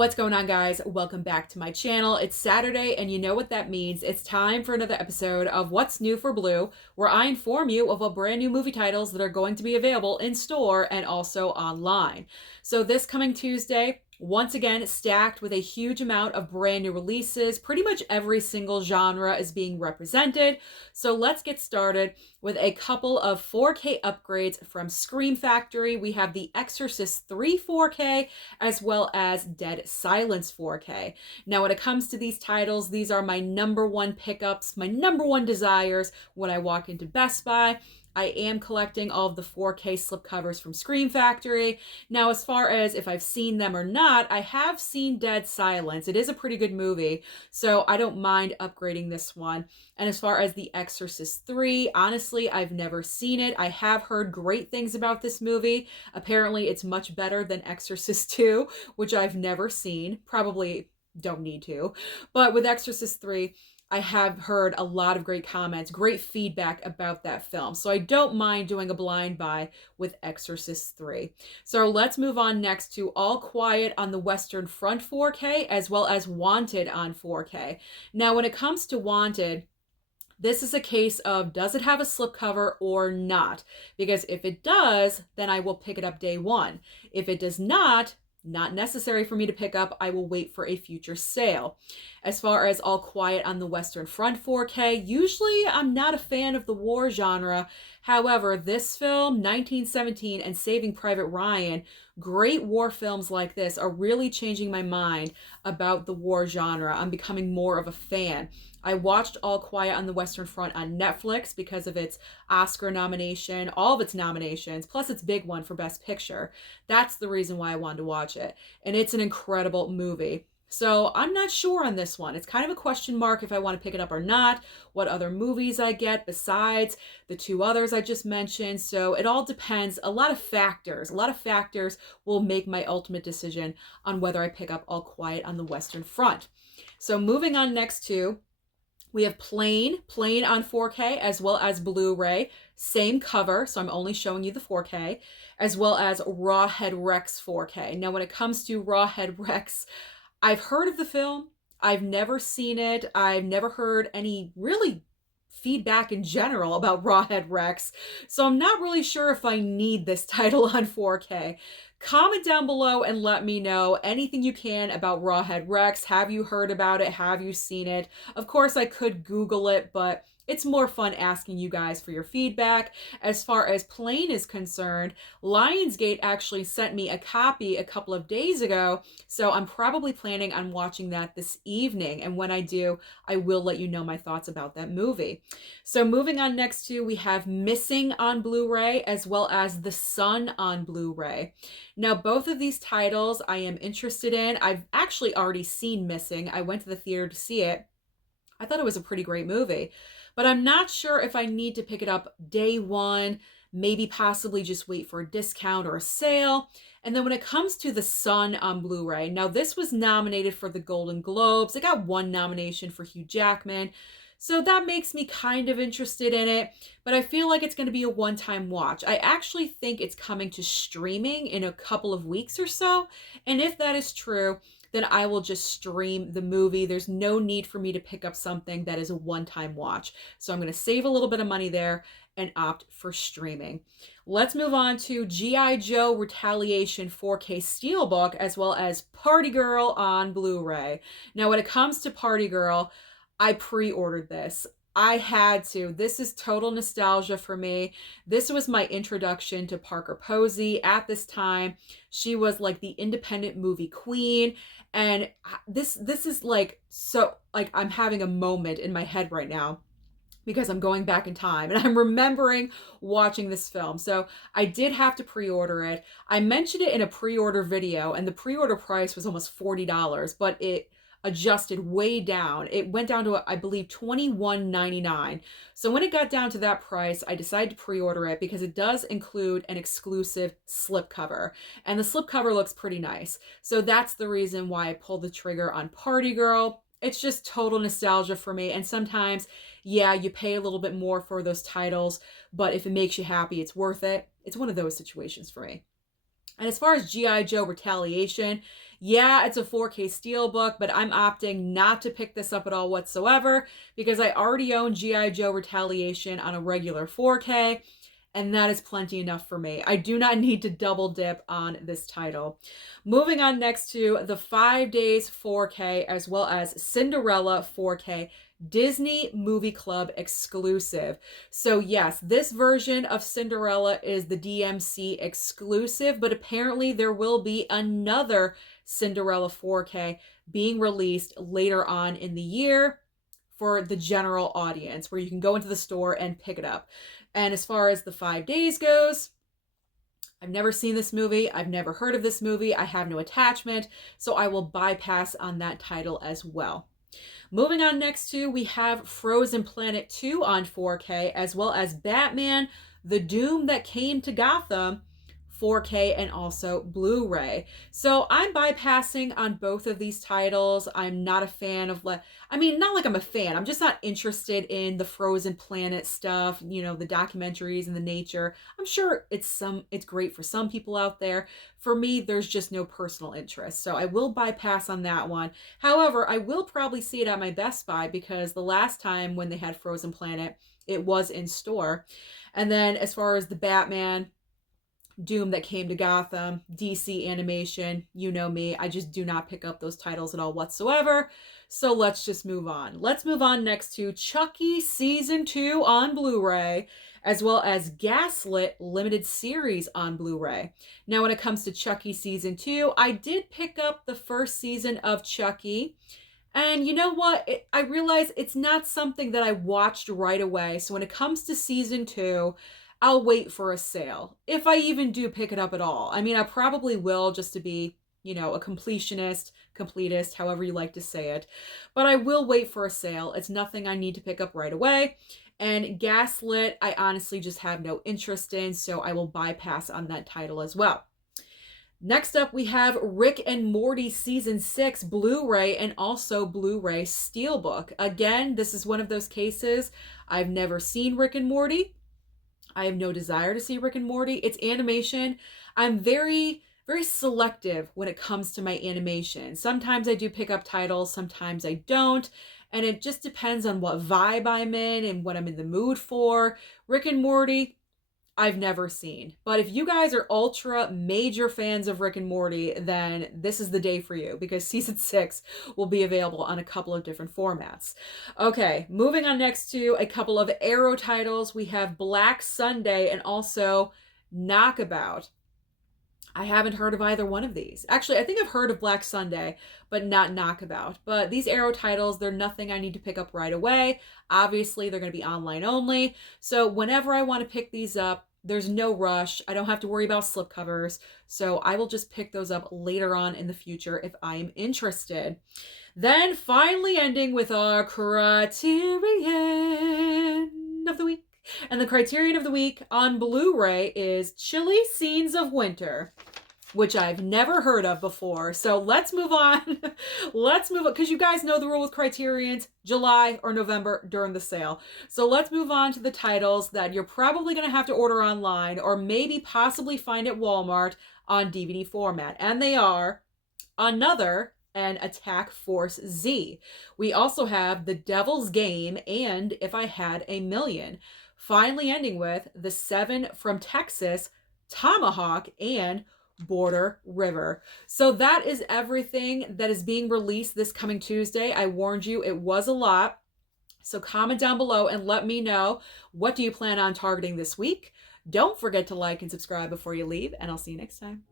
What's going on, guys? Welcome back to my channel. It's Saturday, and you know what that means. It's time for another episode of What's New for Blue, where I inform you of what brand new movie titles that are going to be available in store and also online. So this coming Tuesday, once again, stacked with a huge amount of brand new releases. Pretty much every single genre is being represented. So let's get started with a couple of 4K upgrades from Scream Factory. We have the Exorcist 3 4K as well as Dead Silence 4K. Now, when it comes to these titles, these are my number one pickups, my number one desires when I walk into Best Buy. I am collecting all of the 4K slipcovers from Scream Factory. Now, as far as if I've seen them or not, I have seen Dead Silence. It is a pretty good movie, so I don't mind upgrading this one. And as far as The Exorcist 3, honestly, I've never seen it. I have heard great things about this movie. Apparently, it's much better than Exorcist 2, which I've never seen. Probably don't need to. But with Exorcist 3, I have heard a lot of great comments, great feedback about that film. So I don't mind doing a blind buy with Exorcist 3. So let's move on next to All Quiet on the Western Front 4K as well as Wanted on 4K. Now, when it comes to Wanted, this is a case of does it have a slipcover or not? Because if it does, then I will pick it up day one. If it does not necessary for me to pick up. I will wait for a future sale. As far as All Quiet on the Western Front 4K, usually I'm not a fan of the war genre. However, this film, 1917 and Saving Private Ryan, great war films like this are really changing my mind about the war genre. I'm becoming more of a fan. I watched All Quiet on the Western Front on Netflix because of its Oscar nomination, all of its nominations, plus its big one for Best Picture. That's the reason why I wanted to watch it. And it's an incredible movie. So I'm not sure on this one. It's kind of a question mark if I want to pick it up or not, what other movies I get besides the two others I just mentioned. So it all depends. A lot of factors will make my ultimate decision on whether I pick up All Quiet on the Western Front. So moving on next to, we have Plane on 4K as well as Blu-ray. Same cover, so I'm only showing you the 4K, as well as Rawhead Rex 4K. Now, when it comes to Rawhead Rex, I've heard of the film. I've never seen it. I've never heard any really feedback in general about Rawhead Rex, so I'm not really sure if I need this title on 4K. Comment down below and let me know anything you can about Rawhead Rex. Have you heard about it? Have you seen it? Of course, I could Google it, but it's more fun asking you guys for your feedback. As far as Plane is concerned, Lionsgate actually sent me a copy a couple of days ago, so I'm probably planning on watching that this evening. And when I do, I will let you know my thoughts about that movie. So moving on next to, we have Missing on Blu-ray as well as The Sun on Blu-ray. Now, both of these titles I am interested in. I've actually already seen Missing. I went to the theater to see it. I thought it was a pretty great movie, but I'm not sure if I need to pick it up day one, maybe possibly just wait for a discount or a sale. And then when it comes to The Sun on Blu-ray, now this was nominated for the Golden Globes. It got one nomination for Hugh Jackman. So that makes me kind of interested in it, but I feel like it's going to be a one-time watch. I actually think it's coming to streaming in a couple of weeks or so, and if that is true, then I will just stream the movie. There's no need for me to pick up something that is a one-time watch. So I'm going to save a little bit of money there and opt for streaming. Let's move on to G.I. Joe Retaliation 4K Steelbook as well as Party Girl on Blu-ray. Now, when it comes to Party Girl, I pre-ordered this. I had to. This is total nostalgia for me. This was my introduction to Parker Posey. At this time, she was like the independent movie queen. And this is like, so like I'm having a moment in my head right now because I'm going back in time and I'm remembering watching this film. So I did have to pre-order it. I mentioned it in a pre-order video and the pre-order price was almost $40, but it adjusted way down. It went down to, I believe, $21.99. So when it got down to that price, I decided to pre-order it because it does include an exclusive slipcover. And the slipcover looks pretty nice. So that's the reason why I pulled the trigger on Party Girl. It's just total nostalgia for me. And sometimes, yeah, you pay a little bit more for those titles, but if it makes you happy, it's worth it. It's one of those situations for me. And as far as G.I. Joe Retaliation, Yeah, it's a 4K Steelbook, but I'm opting not to pick this up at all whatsoever because I already own G.I. Joe Retaliation on a regular 4K, and that is plenty enough for me. I do not need to double dip on this title. Moving on next to the 5 Days 4K as well as Cinderella 4K Disney Movie Club exclusive. So yes, this version of Cinderella is the DMC exclusive, but apparently there will be another Cinderella 4K being released later on in the year for the general audience, where you can go into the store and pick it up. And as far as the 5 Days goes, I've never seen this movie. I've never heard of this movie. I have no attachment, so I will bypass on that title as well. Moving on next to, we have Frozen Planet 2 on 4K, as well as Batman, The Doom That Came to Gotham, 4K and also Blu-ray. So I'm bypassing on both of these titles. I'm not a fan of, not like I'm a fan. I'm just not interested in the Frozen Planet stuff, the documentaries and the nature. I'm sure it's great for some people out there. For me, there's just no personal interest. So I will bypass on that one. However, I will probably see it at my Best Buy because the last time when they had Frozen Planet, it was in store. And then as far as the Batman, Doom That Came to Gotham, DC animation, you know me, I just do not pick up those titles at all whatsoever. So let's just move on. Let's move on next to Chucky Season 2 on Blu-ray, as well as Gaslit Limited Series on Blu-ray. Now, when it comes to Chucky Season 2, I did pick up the first season of Chucky. And you know what? I realize it's not something that I watched right away. So when it comes to Season 2, I'll wait for a sale. If I even do pick it up at all. I probably will, just to be, a completist, however you like to say it. But I will wait for a sale. It's nothing I need to pick up right away. And Gaslit, I honestly just have no interest in, so I will bypass on that title as well. Next up, we have Rick and Morty Season 6 Blu-ray and also Blu-ray Steelbook. Again, this is one of those cases. I've never seen Rick and Morty. I have no desire to see Rick and Morty. It's animation. I'm very, very selective when it comes to my animation. Sometimes I do pick up titles, sometimes I don't. And it just depends on what vibe I'm in and what I'm in the mood for. Rick and Morty, I've never seen. But if you guys are ultra major fans of Rick and Morty, then this is the day for you because season 6 will be available on a couple of different formats. Okay, moving on next to a couple of Arrow titles. We have Black Sunday and also Knockabout. I haven't heard of either one of these. Actually, I think I've heard of Black Sunday, but not Knockabout. But these Arrow titles, they're nothing I need to pick up right away. Obviously, they're going to be online only. So whenever I want to pick these up, there's no rush. I don't have to worry about slipcovers. So I will just pick those up later on in the future if I'm interested. Then finally ending with our Criterion of the week. And the Criterion of the week on Blu-ray is Chilly Scenes of Winter, which I've never heard of before. So let's move on. Let's move on, because you guys know the rule with Criterions, July or November during the sale. So let's move on to the titles that you're probably going to have to order online or maybe possibly find at Walmart on DVD format. And they are Another and Attack Force Z. We also have The Devil's Game and If I Had a Million. Finally ending with The Seven from Texas, Tomahawk, and Border River. So that is everything that is being released this coming Tuesday. I warned you, it was a lot. So comment down below and let me know, what do you plan on targeting this week? Don't forget to like and subscribe before you leave, and I'll see you next time.